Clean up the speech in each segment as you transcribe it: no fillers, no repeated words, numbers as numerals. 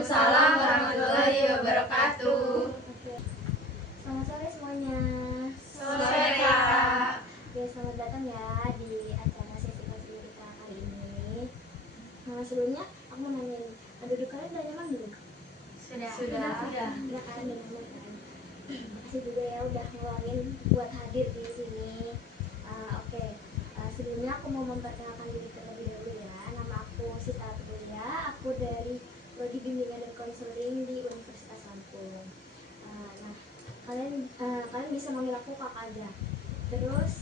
Waalaikumsalam warahmatullahi wabarakatuh. Selamat sore semuanya. Sore Kak. Oke, selamat datang ya di acara sesi konseling kita kali ini. Sebelumnya aku mau nanyain, duduk kalian udah nyaman belum? Sudah. Udah kan, udah nyaman kan? Makasih juga ya udah ngeluangin buat hadir di sini. Sebelumnya aku mau memperkenalkan diri terlebih dahulu ya. Nama aku Sita Tulia, aku dari Prodi Bimbingan dan Konseling di Universitas Lampung. Kalian bisa manggil aku kakak aja. Terus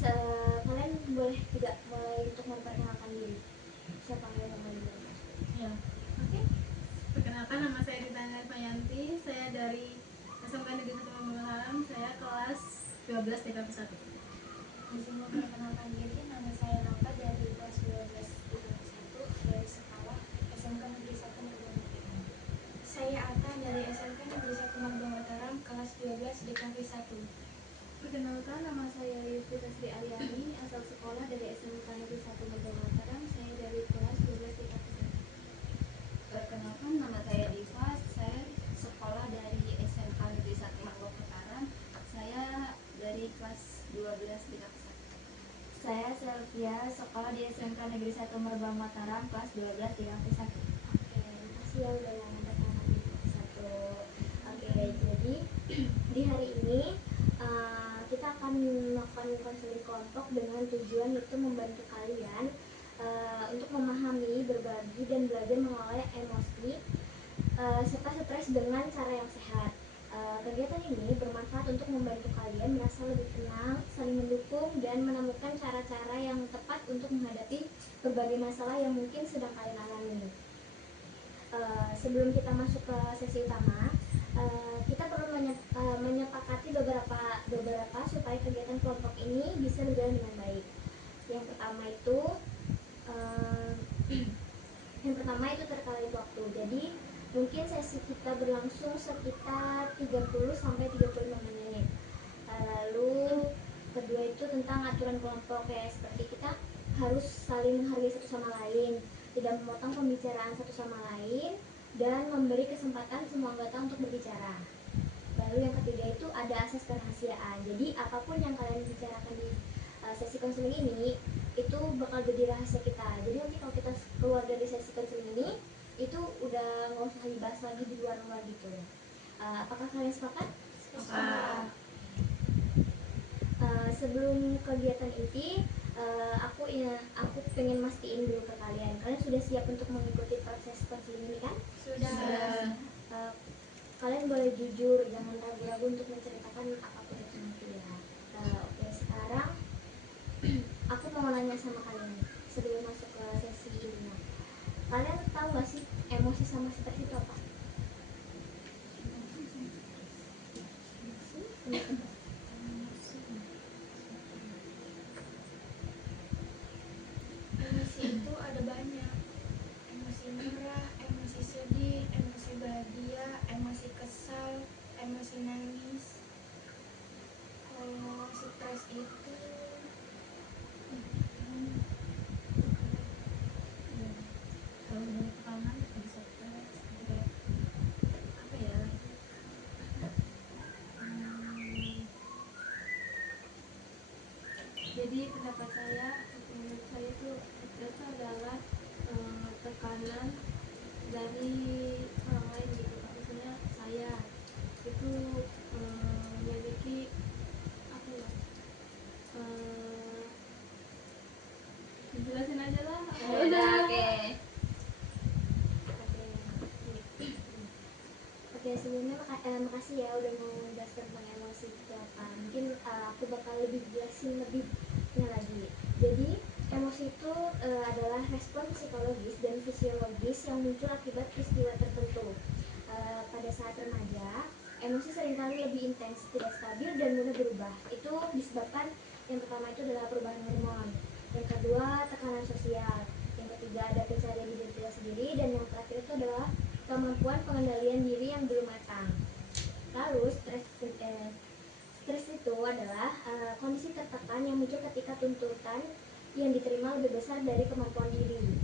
kalian boleh juga mulai untuk memperkenalkan diri. Siapa yang mau mulai? Ya. Oke. Perkenalkan, nama saya Rita Mayanti. Saya dari SMK Negeri 1 Mataram. Saya kelas 12 TKP 1. Bisa memperkenalkan diri. Nama saya Nova dari kelas 12 TKP 1 dari sekolah SMK Negeri 1 Mataram. Saya Ata dari SMK Negeri 1 Mataram kelas 12 DKV 1. Perkenalkan, nama saya Yusrita Sri Aryani, asal sekolah dari SMK Negeri 1 Mataram. Saya dari kelas 12 DKV 1. Perkenalkan, nama saya Diva, saya sekolah dari SMK Negeri 1 Mataram. Saya dari kelas 12 DKV 1. Saya Selvia, sekolah di SMK Negeri 1 Merbang Mataram, kelas 12 DKV 1. Oke, makasih ya udah mau memperkenalkan diri satu. Oke, jadi di hari ini kita akan melakukan konseling kelompok dengan tujuan itu membantu kalian untuk memahami, berbagi, dan belajar mengelola emosi serta stres dengan cara yang sehat. Kegiatan ini bermanfaat untuk membantu kalian merasa lebih tenang, saling mendukung, dan menemukan cara-cara yang tepat untuk menghadapi berbagai masalah yang mungkin sedang kalian alami. Sebelum kita masuk ke sesi utama, kita perlu menyepakati beberapa supaya kegiatan kelompok ini bisa berjalan dengan baik. Yang pertama itu terkait waktu. Jadi mungkin sesi kita berlangsung sekitar 30-35 menit. Lalu kedua itu tentang aturan kelompok, kayak seperti kita harus saling menghargai satu sama lain, tidak memotong pembicaraan satu sama lain, dan memberi kesempatan semua anggota untuk berbicara. Lalu yang ketiga itu ada asas kerahasiaan. Jadi apapun yang kalian bicarakan di sesi konseling ini itu bakal jadi rahasia kita. Jadi nanti kalau kita keluar dari sesi konseling ini itu udah nggak usah dibahas lagi di luar gitu. Apakah kalian sepakat? Sepakat. Sebelum kegiatan inti, aku pengen mastiin dulu ke kalian. Kalian sudah siap untuk mengikuti proses konseling ini kan? Sudah. Kalian boleh jujur, jangan ragu-ragu untuk menceritakan apapun itu nanti ya. Oke, sekarang aku mau nanya sama kalian sebelum masuk ke sesi ini. Kalian tahu gak sih emosi sama stres itu apa? Emosi itu ada banyak. Emosi marah, emosi sedih, emosi bahagia, emosi kesal, emosi nangis. Kalau stres itu Kalau udah tekanan bisa stres. Apa ya? Jadi pendapat saya, menurut saya itu stres adalah tekanan dari orang lain gitu. Misalnya saya itu memiliki apa ya? Dijelasin aja lah. Oke, sebelumnya makasih ya udah mau menjelaskan tentang emosi itu apa. Mungkin aku bakal lebih jelasin lebihnya lagi. Jadi emosi itu adalah respon psikologis dan fisiologis yang muncul akibat peristiwa tertentu. Pada saat remaja, emosi seringkali lebih intens, tidak stabil, dan mudah berubah. Itu disebabkan yang pertama itu adalah perubahan hormon, yang kedua tekanan sosial, yang ketiga ada pencarian identitas sendiri, dan yang terakhir itu adalah kemampuan pengendalian diri yang belum matang. Lalu stres itu adalah kondisi tertekan yang muncul ketika tuntutan yang diterima lebih besar dari kemampuan diri.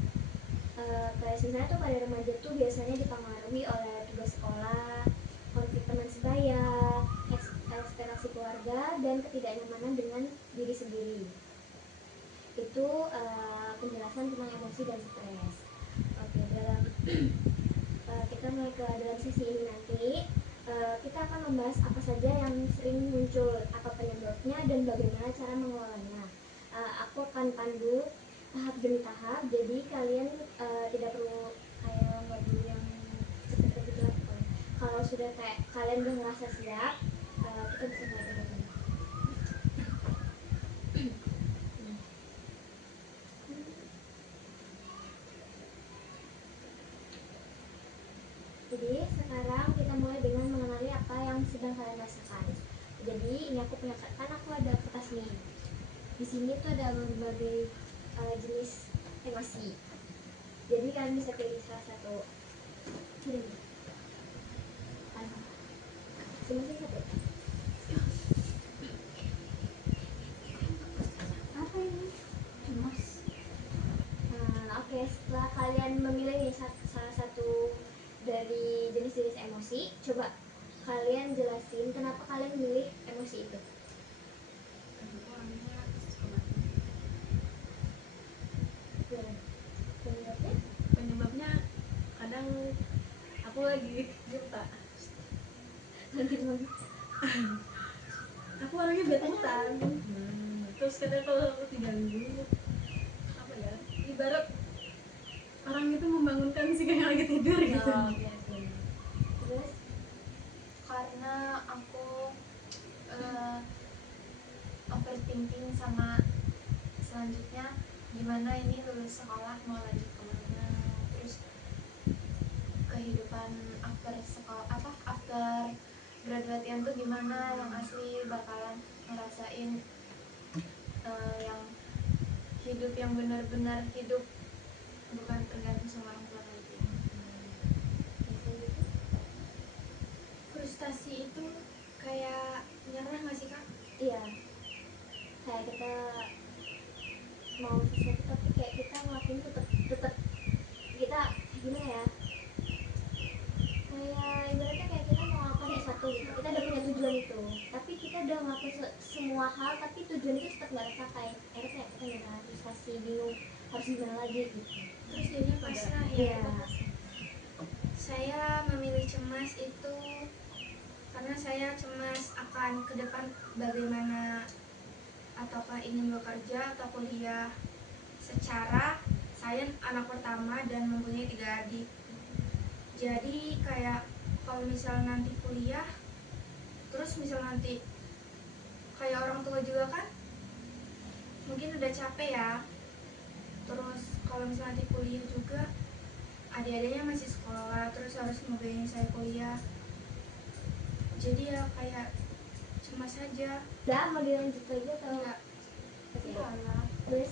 Kayak misalnya tuh pada remaja tuh biasanya dipengaruhi oleh mulai ke dalam sesi ini nanti, kita akan membahas apa saja yang sering muncul, apa penyebabnya dan bagaimana cara mengelolanya. Aku akan pandu tahap demi tahap, jadi kalian tidak perlu kayak nggak dulu yang cepet-cepet gitu lah pokoknya. Kalau sudah kayak kalian udah ngerasa siap, kita bisa mulai dari sini. Jadi sekarang kita mulai dengan mengenali apa yang sedang kalian rasakan. Jadi ini aku punya, kan aku ada kertas nih. Di sini tuh ada berbagai jenis emosi. Jadi kalian bisa pilih salah satu. Pilih. Masing-masing satu. Apa ini? Cemas. Oke, setelah kalian memilih nih salah satu dari jenis-jenis emosi, coba kalian jelasin kenapa kalian memilih emosi itu. Ya, penyebabnya? Penyebabnya kadang aku lagi buta. Aku orangnya betakutan. Terus kadang kalau aku diganggu, apa ya, ibarat orang itu membangunkan si yang lagi tidur gitu. Terus Karena aku overthinking sama selanjutnya gimana ini lulus sekolah mau lanjut kemana, terus kehidupan after sekolah after graduation tuh gimana, yang asli bakalan ngerasain yang hidup yang benar-benar hidup, bukan tergantung sama orang tua lagi. Frustasi itu kayak nyerah nggak sih kak? iya, kayak kita mau sesuatu tapi kayak kita ngelakuin tetap kita gimana ya, kayak ibaratnya kayak kita mau ngelakuin sesuatu gitu, kita udah punya tujuan itu tapi kita udah ngelakuin semua hal tapi tujuan itu tetap nggak tercapai. Akhirnya kayak kita nyerah, frustasi, bingung harus gimana lagi gitu. Terus jadinya pasrah ya. Iya. Saya memilih cemas itu karena saya cemas akan ke depan bagaimana, ataukah ingin bekerja atau kuliah. Secara saya anak pertama dan mempunyai 3 adik, jadi kayak kalau misal nanti kuliah, terus misal nanti kayak orang tua juga kan mungkin udah capek ya, terus kalau misal nanti kuliah juga adik-adiknya masih sekolah, terus harus ngebayangin saya kuliah, jadi ya kayak cemas aja. Udah mau dilanjut lagi atau Enggak. terus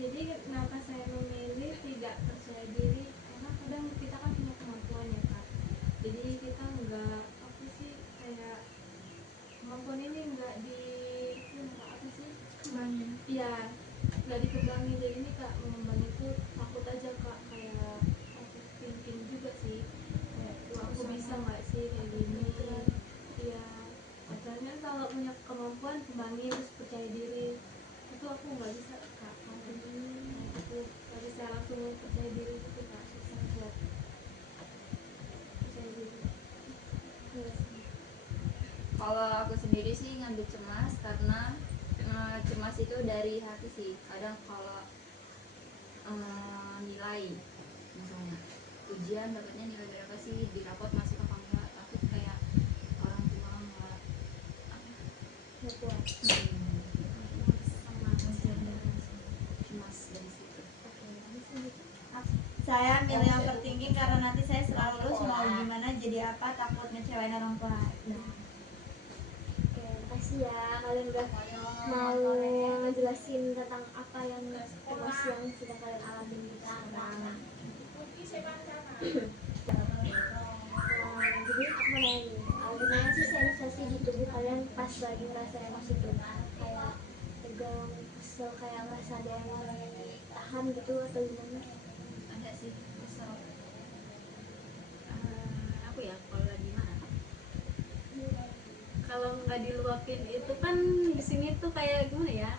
Jadi kenapa saya memilih tidak percaya diri, karena kadang kita kan punya kemampuan ya kak, jadi kita nggak apa sih, kayak kemampuan ini nggak apa sih, Kembangin. iya nggak dikembangin. Jadi ini kak mengembangin itu takut aja kak, kayak overthinking juga sih, kayak wah aku bisa nggak sih kayak gini. Iya, pacarnya kalau punya kemampuan kembangin terus percaya diri, itu aku nggak bisa kak. Aku nggak bisa langsung percaya diri gitu kak, susah buat percaya diri. Kalau aku sendiri sih ngambil cemas karena cemas itu dari hati sih. Kadang kalau nilai, misalnya ujian dapatnya nilai berapa sih, di rapot masuk apa enggak, takut kayak orang tua nggak ngebuat. sama cemas dari situ. Saya milih overthinking karena nanti saya selalu mau gimana jadi apa, takut ngecewain orang tua. Oke, makasih ya kalian udah mau ngejelasin tentang apa yang emosi yang sedang kalian alami sekarang. Jadi aku mau nanya nih, gimana sih sensasi di tubuh kalian pas lagi ngerasa emosi itu? Kayak tegang, kesel, kayak ngerasa ada yang tahan gitu atau gimana? Ada sih kesel. Aku ya kalau lagi mana? Kalau nggak diluapin itu kan di sini tuh kayak gimana ya?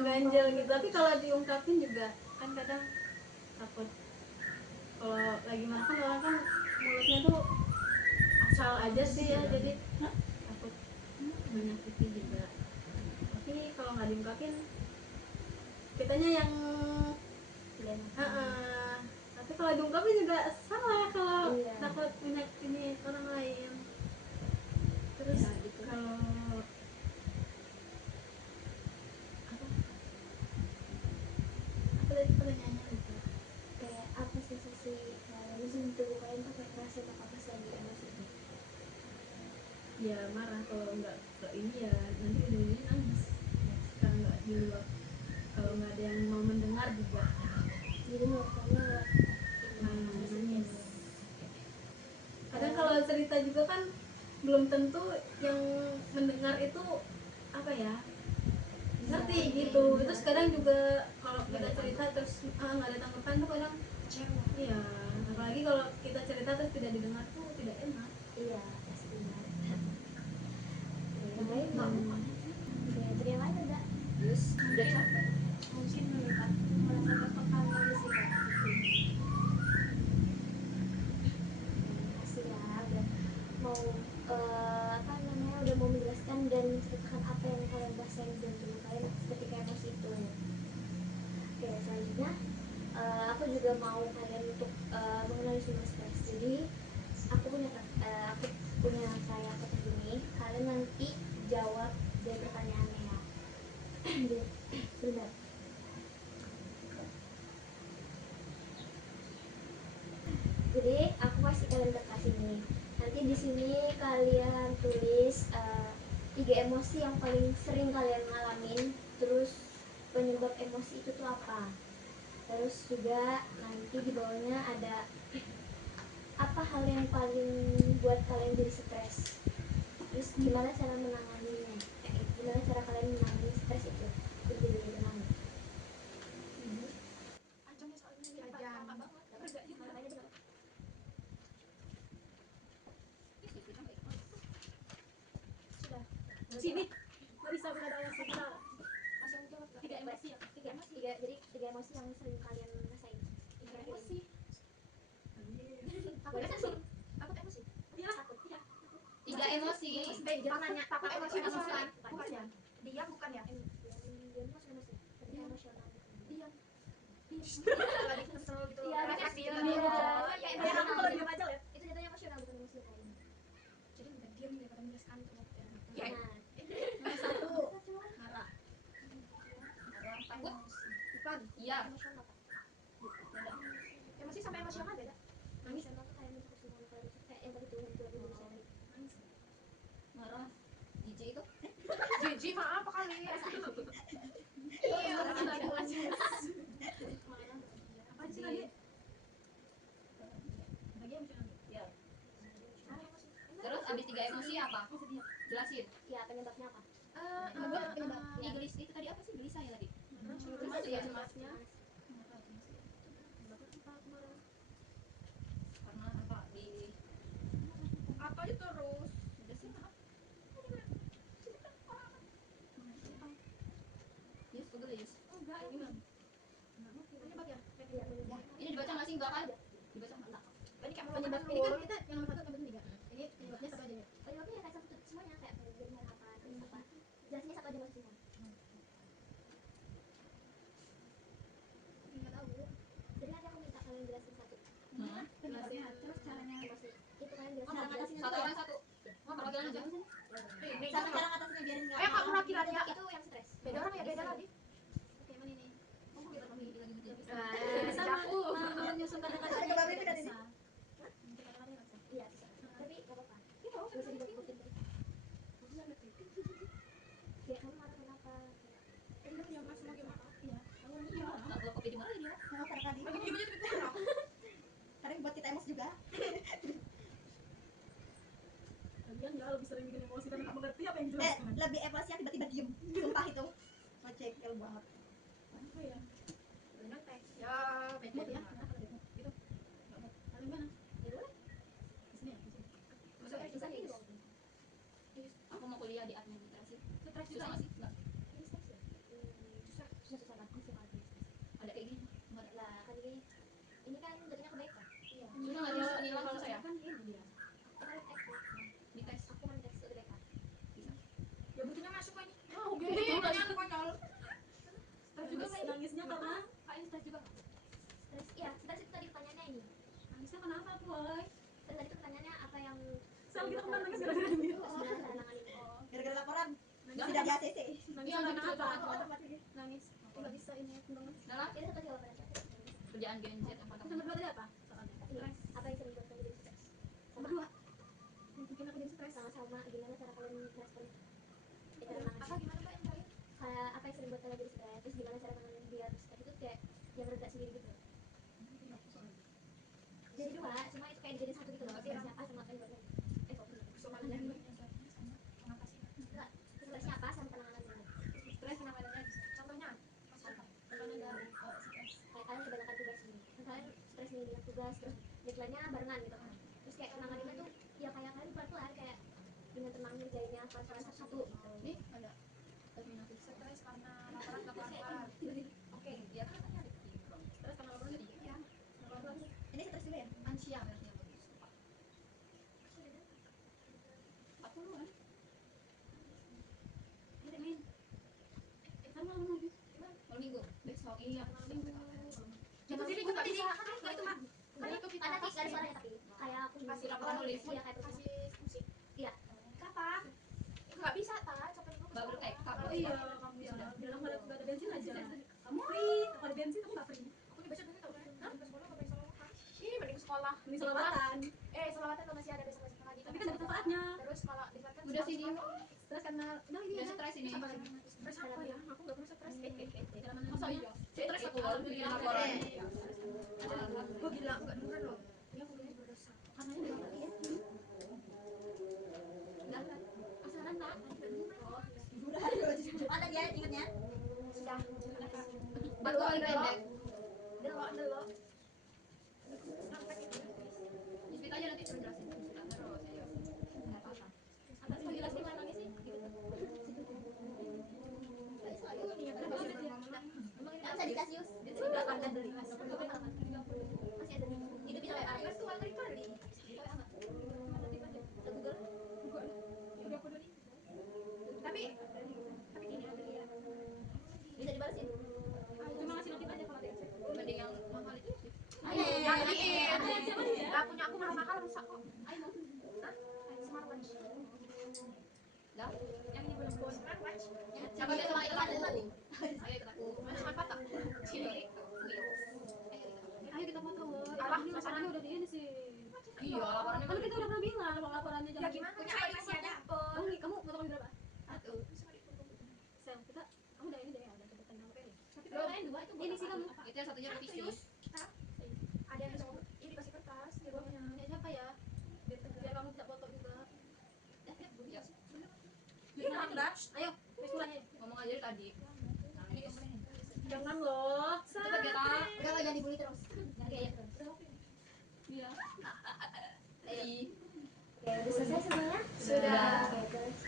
Ganjel gitu. Tapi kalau diungkapin juga kan kadang takut kalau lagi makan orang kan mulutnya tuh asal aja sih ya, jadi takut menyakiti juga. Tapi kalau nggak diungkapin kitanya yang tapi kalau diungkapin juga salah kalau Iya. takut menyakiti orang lain. Terus Ya, gitu. kalau apa tadi pertanyaannya itu Kayak apa sensasi kalian sih di tubuh kalian tuh kayak ngerasa apa pas lagi emosi? ya marah, kalau nggak ini ya nanti ujung-ujungnya nangis karena nggak di luar, kalau nggak ada yang mau mendengar juga Jadi melakukannya lewat nangis. Kadang kalau cerita juga kan belum tentu yang mendengar itu apa ya ngerti gitu. Terus kadang juga kalau kita cerita terus nggak ada tanggapan tuh kadang Kecewa. iya, apalagi kalau kita cerita terus tidak didengar tuh tidak enak. Iya pastinya. Yang lain mau ya terima aja enggak? Terus udah capek. Mungkin mereka merasa tertekan aja sih Kak. Makasih ya udah mau apa namanya udah mau menjelaskan dan menceritakan apa yang kalian rasain dan tubuh kalian ketika emosi itu. Oke selanjutnya aku juga mau kalian untuk mengenali sumber stres. Jadi aku punya kayak kotak gini. Kalian nanti jawab dari pertanyaannya ya. Sebentar. Jadi aku kasih kalian kertas ini. Nanti di sini kalian tulis 3 emosi yang paling sering kalian ngalamin. Terus penyebab emosi itu tuh apa? Terus juga nanti di bawahnya ada apa hal yang paling buat kalian jadi stres. Terus gimana cara menanganinya? Gimana cara kalian menangani stres itu? Biar jadi lebih tenang. Sini nggak bisa berada yang kita Tiga emosi ya? Jadi 3 emosi yang sering kalian rasain. Emosi. takut emosi, takut emosi. Iya, Takut. Iya. 3 emosi. Jangan nanya takut emosi bukan. bukan ya? Diam bukan ya? Dia masuk emosi. Tapi emosional. Diam. Lagi kesel gitu. Iya, Refleks iya. diri. Iya. Biar aku kalau diam aja lihat. Itu jatuhnya emosional bukan emosi lain. Jadi udah diam daripada menjelaskan tuh. Nah, Satu marah, Takut? bukan Iya. emosional Kak. Emosi sama emosional beda. Emosional tuh kayak mencakup semua kalau kayak yang tadi tuh yang tadi tadi. Marah. DJ itu? Jiji mah apa kali? Iya, apa sih tadi? Bagi emosional. Ya. Terus abis 3 emosi apa? Jelasin. ya penyebabnya apa? Ini gelis itu tadi apa sih? Gelisah ya tadi? Cemas ya, cemasnya. Karena apa? Di Apa aja terus? udah sih maaf. Yes, gelis. Enggak, ini penyebab ya? Iya, penyebab. Ini dibaca nggak sih? Enggak kan? Dibaca enggak? Ini kayak Penyebab ini kan kita yang nomor 1 sampai 3. Ini penyebabnya satu aja ya. Penyebabnya ya kayak satu semuanya kayak penyebabnya apa terus apa. Jelasnya satu aja maksudnya. Nggak tahu. Jadi nanti aku minta kalian jelasin satu. Jelasin Terus caranya Emosi. Itu kalian jelasin. cara ngatasin Satu orang satu. Perwakilan aja. sama cara ngatasinnya biarin nggak Kak perwakilannya Itu yang stres. beda orang ya beda lagi. Oke, mana ini? Nah, Bisa menyusun kata-kata Ada kembali tidak ini? Iya, bisa. Tapi enggak apa-apa. Enggak usah dibuat-buatin terus. Ya, kamu marah kenapa? Nggak gua kopi di mana dia? Nah, karena tadi karena buat kita emosi juga. Kalian ya lebih sering bikin emosi karena nggak mengerti apa yang dijelaskan. Lebih emosi yang tiba-tiba diem, sumpah itu ngecekel banget. Apa ya? Ya, Bad mood ya? Kenapa bad mood? Gitu. Nggak mood. Lalu gimana? Ya boleh. Di sini ya? Di sini. Bisa bisa ini dong. Aku mau kuliah di administrasi. Stres juga Susah nggak nggak sih? Nggak. Ini stres ya? Susah banget sih kalau ini stres. Ada kayak gini. Nggak ada. Lah, kan ini kan jadinya kebaikan. nangisnya karena Kayaknya stres juga. Stres, iya, stres itu tadi pertanyaannya ini. nangisnya kenapa boy? Tadi pertanyaannya apa yang Sel kita kemarin nangis gara-gara ini. Terus gimana cara nanganinnya? Gara-gara laporan Nangis tidak di ACC. nangis Iya, karena gitu, apa? gitu. Nangis nggak bisa ini banget. Dalam Kita satu jawaban aja. kerjaan Gen Z apa Kita berdua tadi apa soalnya? Ini, apa yang sering buat kamu jadi stres? Sama berdua yang bikin aku jadi stres. Sama-sama gimana cara kalian merespon? Cara nanganin. Apa gimana Mbak yang terakhir? Kayak apa yang sering buat kalian jadi stres? Terus gimana cara kalian biar stres itu kayak yang reda sendiri gitu? Jadi dua, cuma itu kayak dijadiin satu gitu loh. Stresnya apa sama apa yang buat kalian? Kenapa sih? Enggak, stresnya apa sama penanganannya? Stres penanganannya bisa. Contohnya Penanganan dari Kayak kalian kebanyakan tugas nih. Kan kalian stres nih dengan tugas, terus deadline-nya barengan gitu kan. Terus kayak penanganannya tuh ya kayak kalian pelan-pelan kayak dengan tenang ngerjainnya pelan-pelan satu-satu gitu. ini ada terminasi stres karena laporan gak kelar. oke ya kan tadi ada stres karena laporan jadi ya Ini stres juga ya? ansia berarti bagus aku lu kan ini main. Kan malam minggu. malam minggu besok iya Itu sini gue gak bisa. Kan itu mah. Kan ada suaranya tapi kayak aku Kasih laporan laporan nulis nulis. ya kayak terus. Kasih musik. Iya. Kapan? Gak bisa tak. Coba dulu. baru Oh iya, kamu ya. Bilang nggak ada bensin aja. Kamu free, kalau ada bensin kamu nggak free. Aku nih besok dulu tau kan? Ke sekolah apa selawatan? Ih, mending ke sekolah. Ini selawatan. Selawatan kalau masih ada besok-besok lagi. Tapi kan ada manfaatnya. Terus kalau di kan udah sini Stres karena udah ini udah aja. stres ini Stres apa ya? Aku gak pernah stres. masa iya stres aku baru bikin Iya. laporan Gue gila, enggak beneran loh. Dia aku gini berdosa. Karena ini udah ya. Pasaran tak? Ada dia ingatnya. Sudah. batu paling pendek Delok. Jepit aja nanti terus jelasin terus ayo nggak apa-apa Atas mau jelasin mana nangis sih? Gitu. Nggak bisa dikasih Yus. Sudah ada beli. Masih ada nih. Itu bisa WA ya. Tuh kali-kali. Tapi gini ada dia. Bisa dibalesin. Cuma ngasih notif aja kalau ada yang cek. mending yang mahal itu sih Yang ini. Siapa dia? Gak punya aku mahal-mahal rusak kok. Ayo. Hah? Smartwatch. dah Yang ini belum bos. Smartwatch. siapa yang sama ikut aku ayo ikut aku Mana smartwatch tak? sini Ayo kita foto. Alah, Ini laporannya udah di ini sih. iya laporannya Kan kita udah pernah bilang kalau laporannya Ya jangan. gimana? Punya Coba iPhone masih ada. Kamu nih, kamu foto berapa? satu Sel, kita kamu udah ini deh, udah cepetan HP nih. Tapi Belum. lain dua itu ini sih kamu. itu yang satunya revisi Ada yang sama. Ini dikasih kertas. Dia punya. Ya siapa ya? Biar kamu bisa foto juga. ya Ini kertas. Ayo, kesulanya. ngomong aja dari tadi nangis Jangan loh. kita kita Udah nggak dibully terus. Oke ya terus. Iya. Oke, udah selesai semuanya? Sudah. Oke, terus.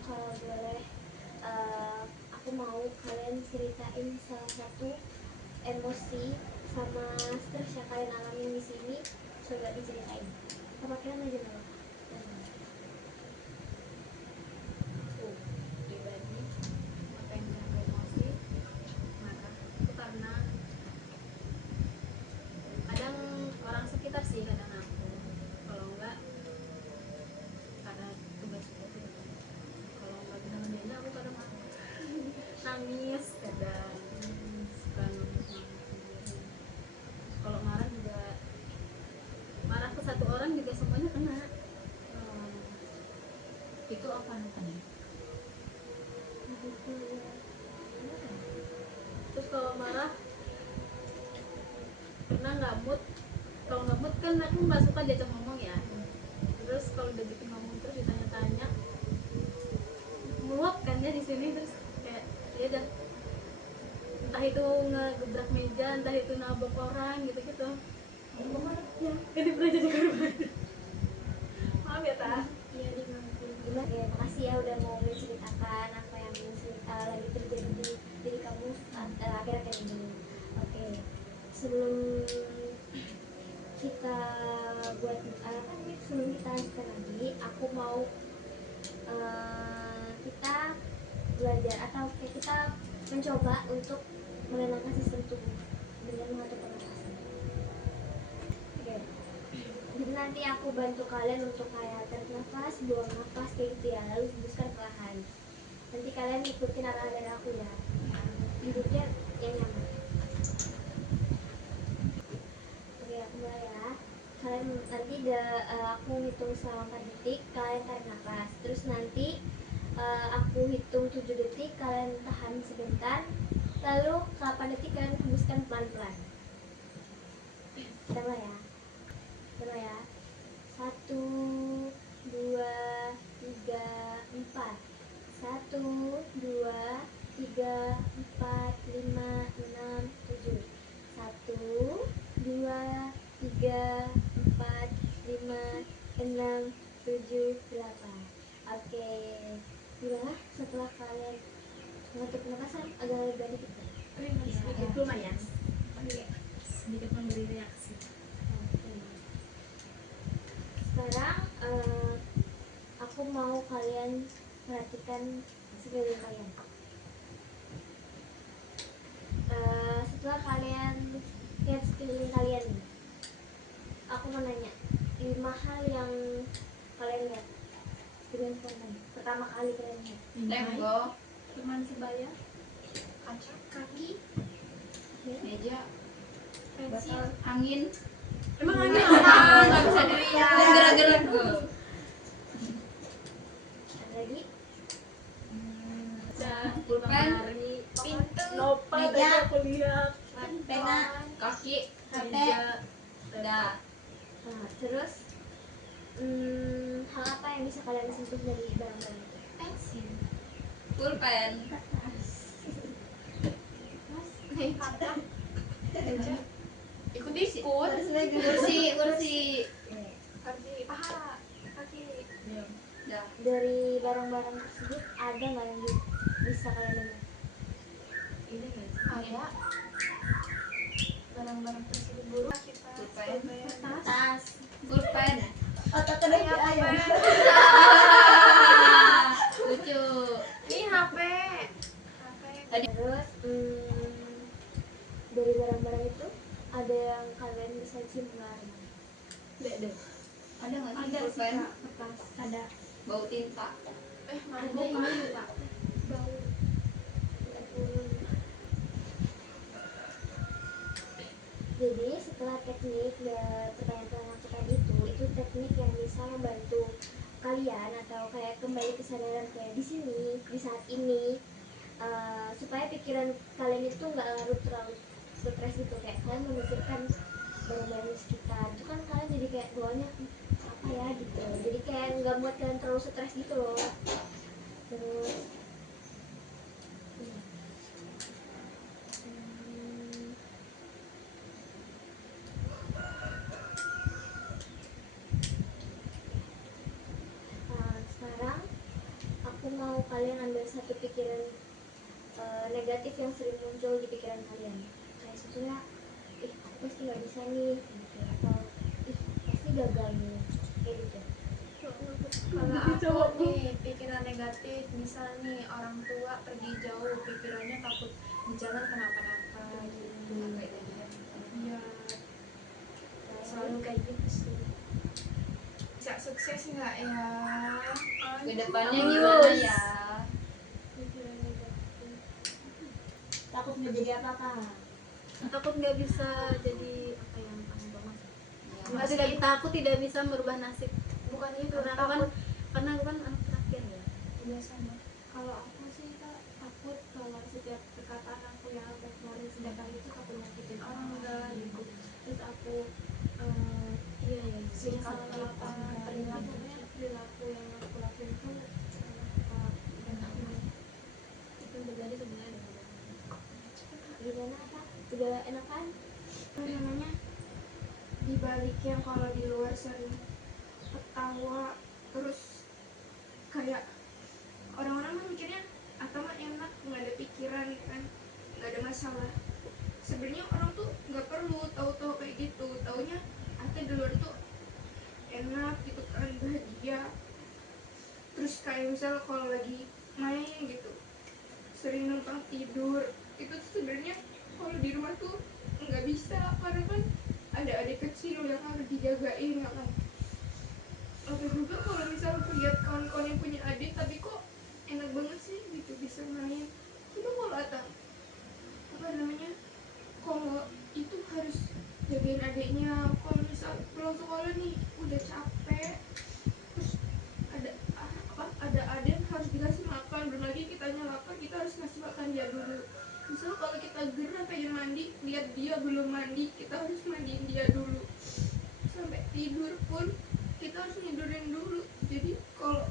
Kalau boleh, aku mau kalian ceritain salah satu emosi sama stres yang kalian alamin di sini. Coba diceritain. Apa kalian aja dulu? Pribadi apa yang menjadi emosi marah itu karena kadang orang sekitar sih kadang aku kalau enggak karena tugas itu kalau enggak bisa ngerjain aku kadang nangis kadang suka nangis sendiri. Kalau marah juga marah ke satu orang juga semuanya kena. itu apa namanya Terus kalau marah pernah nggak mood, kalau nggak mood kan aku nggak suka diajak ngomong ya. Terus kalau diajakin ngomong terus ditanya-tanya meluap kan ya di sini, terus kayak ya udah entah itu ngegebrak meja, entah itu nabok orang gitu-gitu. Nabok orang ya, kan pernah jadi korban. Maaf ya Ta. Iya, gimana ya, makasih ya udah mau menceritakan apa yang lagi terjadi di diri kamu akhir-akhir ini. Oke, sebelum kita buat sebelum kita lanjutkan lagi, aku mencoba untuk menenangkan sistem tubuh dengan mengatur pernapasan. Oke. Jadi nanti aku bantu kalian untuk kayak tarik nafas, buang nafas kayak gitu ya, lalu hembuskan perlahan. Nanti kalian ikutin arah dari aku ya. Duduknya yang nyaman. Oke, aku mulai ya. Kalian nanti aku hitung selama 4 detik, kalian tarik nafas. Terus nanti aku hitung 7 detik, kalian tahan sebentar. Lalu 8 detik kalian hembuskan pelan-pelan. Kita mulai ya. Kita ya. 1, 2, 3, 4. 1, 2, 3, 4, 5, 6, 7. 1, 2, 3, 4, 5, 6, 7, 8. Oke. Gimana setelah kalian mengatur pernapasan agak lebih dikit? Sedikit lumayan. Sedikit memberi reaksi. Oke. Sekarang aku mau kalian perhatikan sekeliling kalian. Setelah kalian lihat sekeliling kalian nih, aku mau nanya 5 hal yang kalian lihat dengan pertama kali kalian lihat. Tembok, teman sebaya, Kaca, kaki, meja, pensil. angin. Emang angin Nggak bisa dilihat. Gerak-gerak gue. Ada lagi? Pulpen, Pintu, Nopal Meja. tadi aku lihat. Pena, kaki, HP, udah. Nah, terus hal apa yang bisa kalian sentuh dari barang-barang itu? pensil, Pulpen, kaca, meja, Ikut-ikut. kursi, kaki, paha, kaki. udah. Dari barang-barang tersebut ada nggak yang bisa kalian dengar? Ini guys. Ada barang-barang tersebut buruk kita. Pulpen, tas, pulpen. otak kedai ayam. Lucu. Ini HP. Terus dari barang-barang itu ada yang kalian bisa cium nggak? Dek. Ada nggak sih ada sih pulpen? Kak, kertas, ada. Bau tinta. Ada ini Kak, bau. Jadi setelah teknik pertanyaan-pertanyaan aku tadi itu teknik yang bisa membantu kalian atau kayak kembali kesadaran kayak di sini di saat ini, supaya pikiran kalian itu nggak larut terlalu stres gitu, kayak kalian memikirkan barang-barang di sekitar itu kan kalian jadi kayak bawahnya apa ya gitu, jadi kayak nggak buat kalian terlalu stres gitu loh. Terus sekarang aku mau kalian ambil satu pikiran negatif yang sering muncul di pikiran kalian, kayak sebetulnya aku pasti nggak bisa nih gitu, atau pasti gagal nih kayak gitu. Kalau aku nih pikiran negatif, misal nih orang tua pergi jauh, pikirannya takut di jalan kenapa-napa gitu. Iya, selalu kayak gitu sih. Bisa sukses nggak ya? Kedepannya gimana ya? Takut nggak jadi apa-apa. Takut nggak bisa jadi apa yang kamu mau. Enggak sih. Takut tidak bisa merubah nasib. Bukan itu, Karena aku kan anak terakhir ya. biasanya. Kalau aku sih Kak, takut kalau setiap perkataan aku yang aku keluarin setiap kali itu aku nyakitin orang enggak gitu. Terus aku Iya ya. sikap apa perilaku yang aku lakuin itu Itu yang terjadi sebenarnya dengan Gimana Kak? Udah enakan? Apa namanya? Dibalik yang kalau di luar sering ketawa, terus kayak orang-orang mah mikirnya atau mah enak, nggak ada pikiran kan, nggak ada masalah. Sebenarnya orang tuh nggak perlu tahu-tahu kayak gitu, taunya Ate di luar tuh enak gitu kan, bahagia. Terus kayak misal kalau lagi main gitu sering numpang tidur, karena kan ada adik kecil yang harus dijagain ya kan. Atau juga kalau misal lihat kawan-kawan yang punya adik tapi kok enak banget sih gitu bisa main, itu kalau ada apa namanya, kalau itu harus jagain adiknya. Kalau misal pulang sekolah nih udah capek, terus ada adik yang harus dikasih makan, belum lagi kitanya lapar, kita harus ngasih makan dia dulu. Misal kalau kita gerah pengen mandi, lihat dia belum mandi, kita harus mandiin dia dulu. Sampai tidur pun kita harus tidurin dulu. Jadi kalau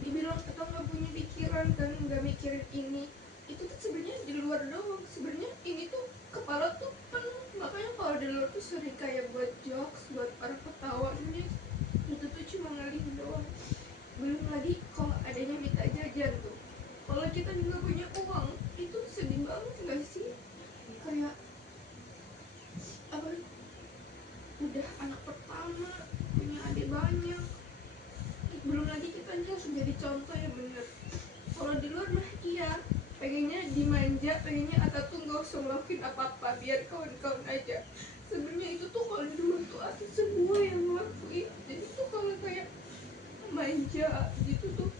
dibilang kita nggak punya pikiran dan nggak mikirin ini, itu tuh sebenarnya di luar doang. Sebenarnya ini tuh kepala tuh penuh. Makanya kalau di luar tuh sering kayak buat jokes, buat para ketawa, ini itu tuh cuma ngalihin doang. Belum lagi kalau adanya minta jajan tuh, kalau kita nggak punya uang, itu sedih banget nggak sih? Kayak apa, udah anak pertama, punya adik banyak, belum lagi kita harus jadi contoh ya bener. Kalau di luar mah iya, pengennya dimanja, pengennya Ata tuh nggak usah ngelakuin apa-apa, biar kawan-kawan aja. Sebenarnya itu tuh kalau di luar tuh Ata semua yang ngelakuin. Jadi tuh kalau kayak manja gitu tuh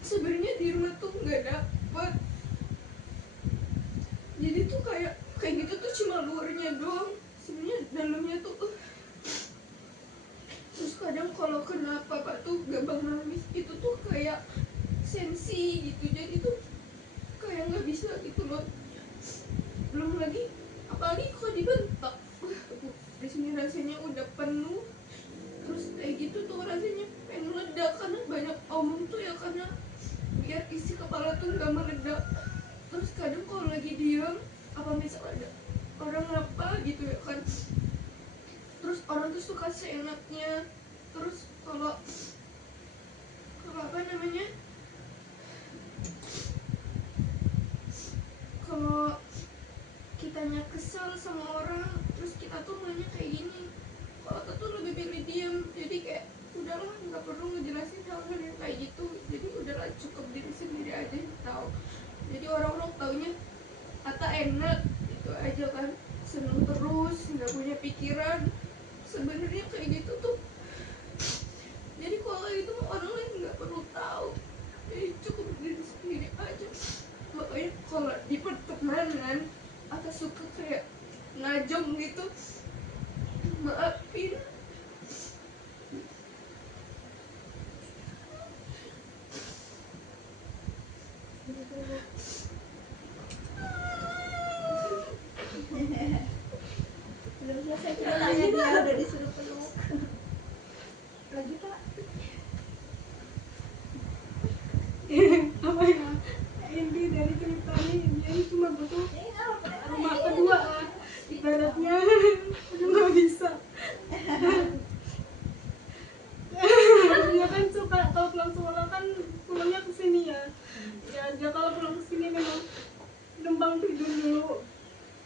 sebenarnya di rumah tuh nggak dapet. Jadi tuh kayak gitu tuh cuma luarnya doang, sebenarnya dalamnya tuh terus kadang kalau kenapa Pak tuh gampang nangis, itu tuh kayak sensi gitu. Jadi tuh kayak nggak bisa gitu loh. Belum lagi apalagi kalau dibentak, di sini rasanya udah penuh. Terus kayak gitu tuh rasanya pengen meledak, karena banyak omong tuh ya, karena biar isi kepala tuh nggak meledak. Terus kadang kalau lagi diam, apa misal ada orang apa gitu ya kan, terus orang tuh suka seenaknya. Terus kalau apa namanya, kalau kitanya kesal sama orang, terus kita tuh maunya kayak gini, kalau kita tuh lebih pilih diam. Jadi kayak udahlah, nggak perlu ngejelasin hal-hal yang kayak gitu. Jadi udahlah, cukup diri sendiri aja yang tahu. Jadi orang-orang taunya Ata enak itu aja kan, seneng terus, nggak punya pikiran. Sebenarnya kayak gitu tuh, jadi kalau itu orang lain nggak perlu tahu. Jadi cukup diri sendiri aja. Makanya kalau di pertemanan Ata suka kayak ngajong gitu, maafin. Belum selesai ceritanya dia udah disuruh peluk. Lagi Pak, Apa ya, inti dari cerita ini, dia ini cuma butuh rumah kedua lah ibaratnya. Aduh nggak bisa. Dia kan suka kalau pulang sekolah kan pulangnya ke sini ya dia kalau pulang ke sini memang numpang tidur dulu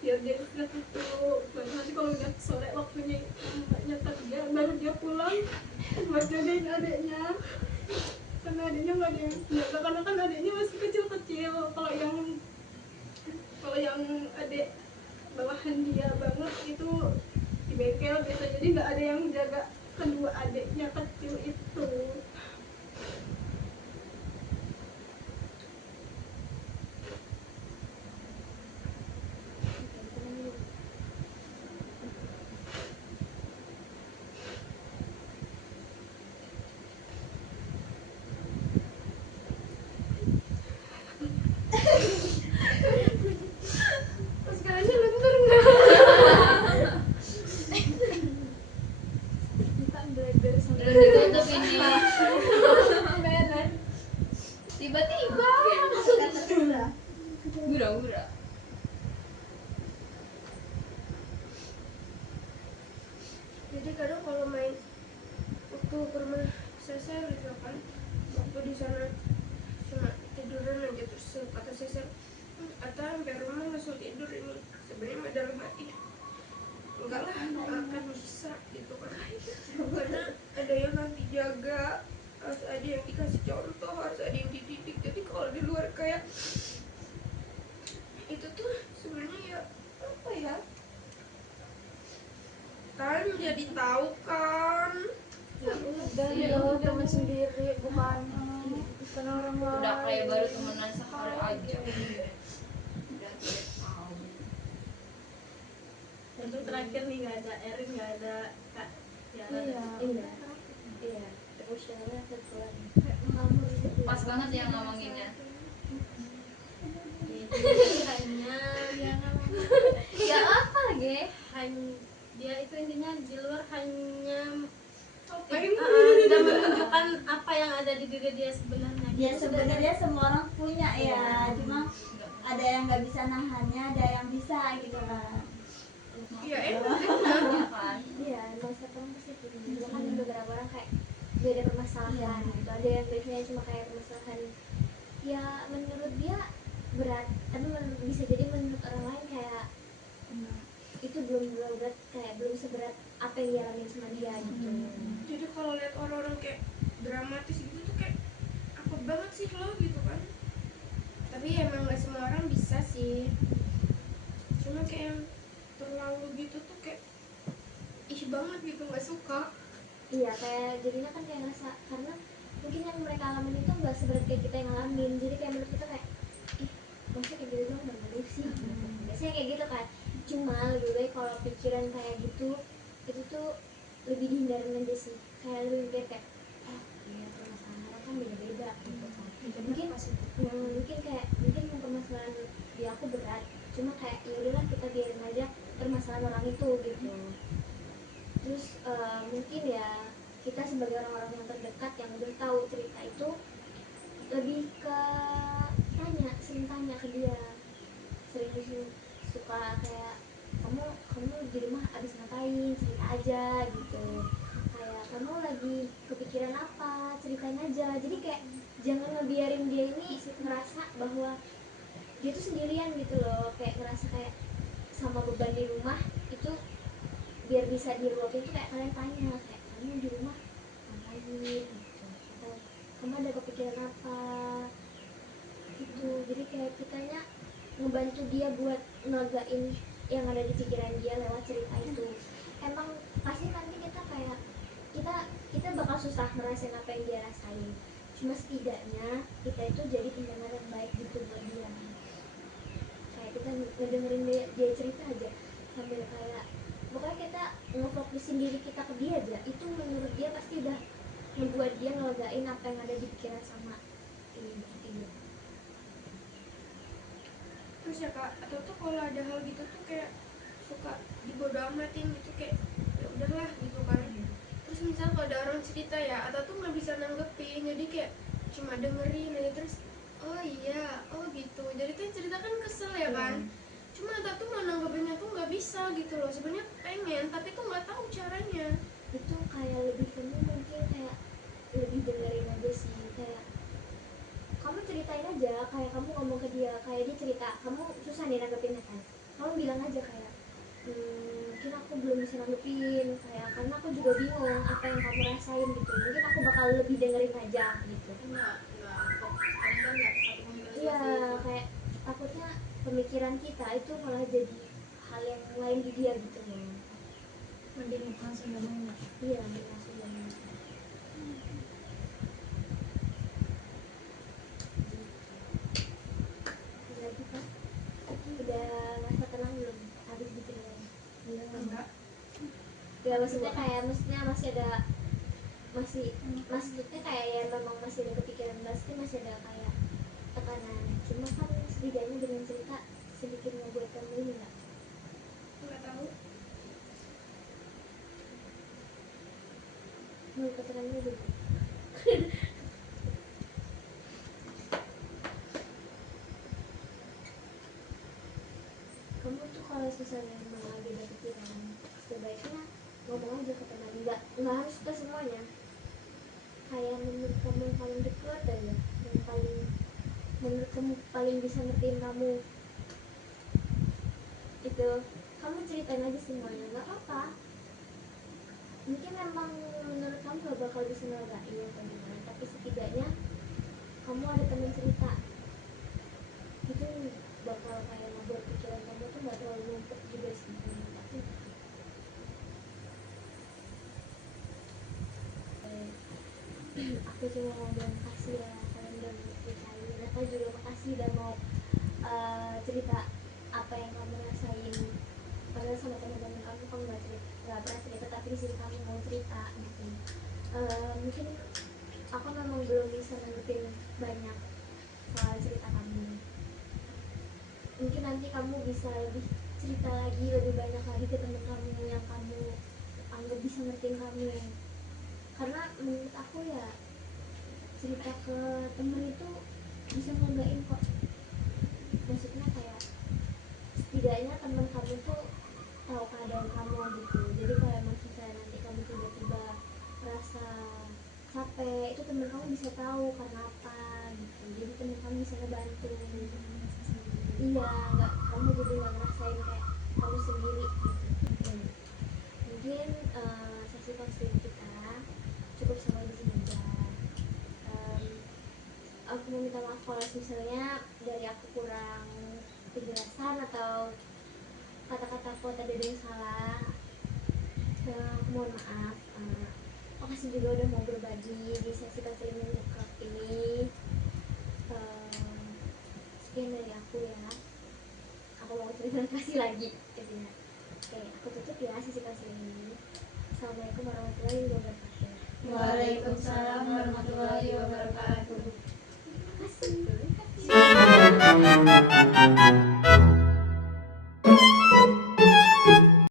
biar dia istirahat dulu. Nanti kalau udah sore waktunya mbaknya kerja, baru dia pulang buat jagain adiknya, karena adiknya nggak ada yang jaga, karena kan adiknya masih kecil-kecil. Kalau yang adik bawahan dia banget itu di bengkel biasa, jadi nggak ada yang jaga kedua adiknya kecil itu. sekarangnya bener nggak? Kita belajar sampai Belum ditutup ini. Tiba-tiba gura-gura. Jadi kadang kalau main waktu ke rumah Sesar gitu kan, waktu di sana cuma tiduran aja, terus kata Sesar, Ata sampai rumah langsung tidur ini. Sebenarnya dalam hati enggak lah, nggak akan bisa gitu kan, karena ada yang nanti jaga, harus ada yang dikasih contoh, harus ada yang dididik. Jadi kalau di luar kayak itu tuh sebenarnya ya apa ya, tahu kan. Ya udah dan sih. lo temen sendiri bukan orang lain. Udah kayak baru temenan sehari aja. Udah 3 tahun. Untuk terakhir nih nggak ada Erin, nggak ada Kak Tiara. Iya emosionalnya terkeluar. Pas banget ya ngomonginnya. Hanya Ya apa ge? dia itu intinya di luar hanya Ngapain? tidak menunjukkan apa yang ada di diri dia sebenarnya. Ya sebenarnya semua orang punya ya, cuma ada yang nggak bisa nahannya, ada yang bisa gitu kan. Iya emang. Ya kan? Iya, emang setiap orang pasti punya. Bahkan beberapa orang kayak beda permasalahan gitu. Ada yang biasanya cuma kayak permasalahan ya menurut dia berat, tapi bisa jadi menurut orang lain kayak itu belum berat, kayak belum seberat apa yang dialami sama dia gitu. Jadi kalau lihat orang-orang kayak dramatis gitu tuh kayak apa banget sih lo gitu kan. Tapi emang nggak semua orang bisa sih. Cuma kayak yang terlalu gitu tuh kayak ih banget gitu, nggak suka. Iya, kayak jadinya kan kayak ngerasa karena mungkin yang mereka alamin itu nggak seberat kayak kita yang ngalamin, jadi kayak menurut kita kayak ih maksudnya kayak gitu dong nggak malu sih. Biasanya kayak gitu kan. Cuma lebih baik kalau pikiran kayak gitu itu tuh lebih dihindarin aja sih. Kayak lebih baik kayak iya permasalahan orang kan beda-beda gitu kan. Mungkin kayak mungkin permasalahan di aku berat, cuma kayak ya udahlah kita biarin aja permasalahan orang itu gitu. Terus mungkin ya kita sebagai orang-orang yang terdekat yang udah tahu cerita itu lebih ke sering tanya ke dia, sering suka kayak kamu di rumah abis ngapain, cerita aja gitu. Kayak kamu lagi kepikiran apa, ceritain aja. Jadi kayak jangan ngebiarin dia ini ngerasa bahwa dia tuh sendirian gitu loh, kayak ngerasa kayak sama beban di rumah itu. Biar bisa diluapin tuh kayak kalian tanya kayak kamu di rumah ngapain gitu, atau kamu ada kepikiran apa gitu. Jadi kayak kitanya ngebantu dia buat nagain yang ada di pikiran dia lewat cerita itu. Emang pasti nanti kita kayak kita bakal susah ngerasain apa yang dia rasain, cuma setidaknya kita itu jadi pendengar yang baik gitu buat dia. Kayak kita ngedengerin dia cerita aja sambil kayak pokoknya kita ngefokusin diri kita ke dia aja, itu menurut dia pasti udah ngebuat dia ngelegain apa yang ada di pikiran sama ini. Terus ya Kak, atau tuh kalau ada hal gitu tuh kayak suka dibodo amatin gitu, kayak ya udahlah gitu kan. Terus misal kalau ada orang cerita ya, atau tuh nggak bisa nanggepin, jadi kayak cuma dengerin aja terus oh iya, oh gitu. Jadi tuh yang cerita kan kesel ya kan. Cuma Ata tuh mau nanggepinnya tuh nggak bisa gitu loh. Sebenarnya pengen, tapi tuh nggak tahu caranya. Itu kayak lebih penuh mungkin kayak lebih dengerin aja sih. Kayak kamu ceritain aja, kayak kamu ngomong ke dia, kayak dia cerita kamu susah nih nanggepinnya kan, kamu bilang aja kayak mungkin aku belum bisa nanggepin kayak karena aku juga bingung apa yang kamu rasain gitu, mungkin aku bakal lebih dengerin aja gitu. Enggak fokus, kadang kan nggak satu komunikasi. Iya, kayak takutnya pemikiran kita itu malah jadi hal yang lain di dia gitu loh. Mending langsung ngomongin. Iya, langsung banget. Lagi Pak, udah masa tenang belum? Habis diceritain? Belum. Enggak. Ya maksudnya kayak masih ada maksudnya kayak ya memang masih ada kepikiran, pasti masih ada kayak tekanan. Cuma kan setidaknya dengan cerita sedikit membuat kamu ini Nggak tahu. ketekanannya gitu. Kamu tuh kalau misalnya memang lagi ada pikiran, sebaiknya ngomong aja ke teman, nggak harus ke semuanya. Kayak menurut kamu yang paling dekat aja, yang paling menurut kamu paling bisa ngertiin kamu itu, kamu ceritain aja semuanya, nggak apa-apa. Mungkin memang menurut kamu gak bakal bisa ngegain atau gimana, tapi setidaknya kamu ada teman cerita, itu bakal kayak ngebuat pikiran kamu tuh gak terlalu numpuk juga sih. Tapi aku cuma mau bilang makasih ya kalian udah ceritain. Nata juga makasih udah mau cerita apa yang kamu rasain. Padahal sama teman-teman kamu nggak pernah cerita, tapi di sini kamu mau cerita gitu. Mungkin aku memang belum bisa nanggepin banyak soal cerita kamu. Mungkin nanti kamu bisa lebih cerita lagi, lebih banyak lagi ke teman kamu yang kamu anggap bisa ngertiin kamu. Karena menurut aku ya cerita ke temen itu bisa ngegain kok. Maksudnya kayak setidaknya teman kamu tuh tahu keadaan kamu gitu. Jadi kalau emang misalnya nanti kamu tiba-tiba merasa capek, itu teman kamu bisa tahu karena apa gitu. Jadi teman kamu bisa ngebantu. Iya, nggak, kamu jadi nggak ngerasain kayak kamu sendiri gitu. Mungkin sesi konseling kita cukup sampai di sini aja. Aku mau minta maaf kalau misalnya dari aku kurang penjelasan atau kata-kataku tadi ada yang salah. Mohon maaf. Makasih juga udah mau berbagi di sesi konseling ini. Sekian dari aku ya. Aku mau terima kasih lagi jadinya. Oke, aku tutup ya sesi konseling ini. Assalamualaikum warahmatullahi wabarakatuh. Waalaikumsalam warahmatullahi wabarakatuh. Terima kasih.